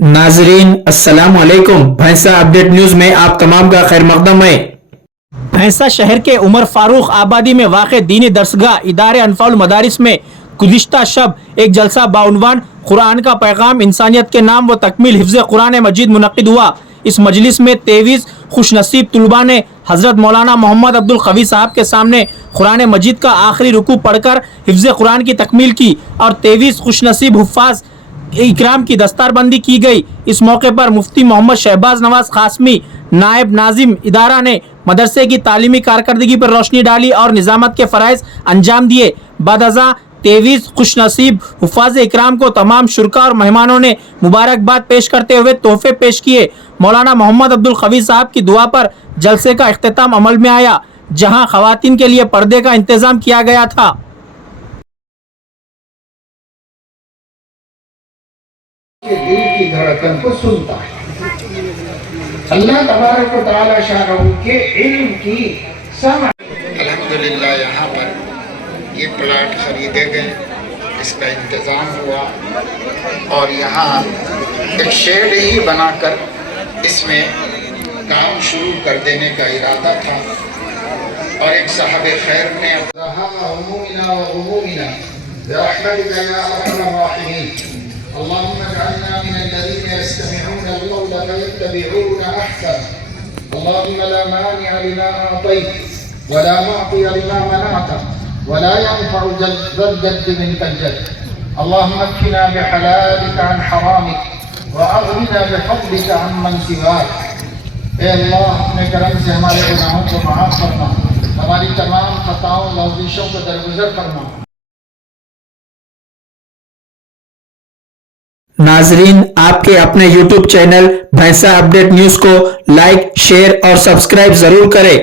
नाजरीन अस्सलाम वालेकुम। भैंसा अपडेट न्यूज में आप तमाम का खैर मकदम है। भैंसा शहर के उमर फारूक आबादी में वाक़े दीनी दरसगाह इदारे अनफाउल मदारिस में गुज़िश्ता शब एक जलसा बाउनवान कुरान का पैगाम इंसानियत के नाम व तकमील हिफ्ज़ कुरान मजीद मुनक़िद हुआ। इस मजलिस में 23 खुशनसीब तलबा ने हज़रत मौलाना मोहम्मद अब्दुल क़वी साहब के सामने कुरान मजीद का आखिरी रुकू पढ़कर हिफ्ज़ कुरान की तकमील की और 23 खुशनसीब हुफ़्फ़ाज़ इकराम की दस्तारबंदी की गई। इस मौके पर मुफ्ती मोहम्मद शहबाज नवाज कासमी नायब नाजिम इदारा ने मदरसे की तालीमी कारकर्दगी पर रोशनी डाली और निज़ामत के फ़राइज़ अंजाम दिए। बदअज़ा 23 खुशनसीब हुफ़्फ़ाज़ इकराम को तमाम शुरका और मेहमानों ने मुबारकबाद पेश करते हुए तोहफे पेश किए। मौलाना मोहम्मद अब्दुल क़वी साहब की दुआ पर जलसे का इख्तिताम अमल में आया, जहां ख़वातीन के लिए पर्दे का इंतज़ाम किया गया था। दिल की धड़कन को सुनता है। अल्लाह तबारक व तआला शाह के इल्म की समझ। अल्हम्दुलिल्लाह यहाँ पर ये प्लाट खरीदे गए, इसका इंतज़ाम हुआ और यहाँ एक शेड ही बनाकर इसमें काम शुरू कर देने का इरादा था और एक साहब खैर ने اللهم اجعلنا من الذين يستمعون القول فيتبعون احسنه اللهم لا مانع لما اعطيت ولا معطي لما منعت ولا ينفع ذا الجد منك الجد اللهم اكفنا بحلالك عن حرامك واغننا بفضلك عمن سواك۔ اے اللہ اپنے کرم سے ہمارے گناہوں کو معاف فرما، ہماری تمام خطاؤں لغزشوں کو درگزر فرما۔ नाजरीन, आपके अपने YouTube चैनल भैंसा अपडेट न्यूज को लाइक, शेयर और सब्सक्राइब जरूर करें।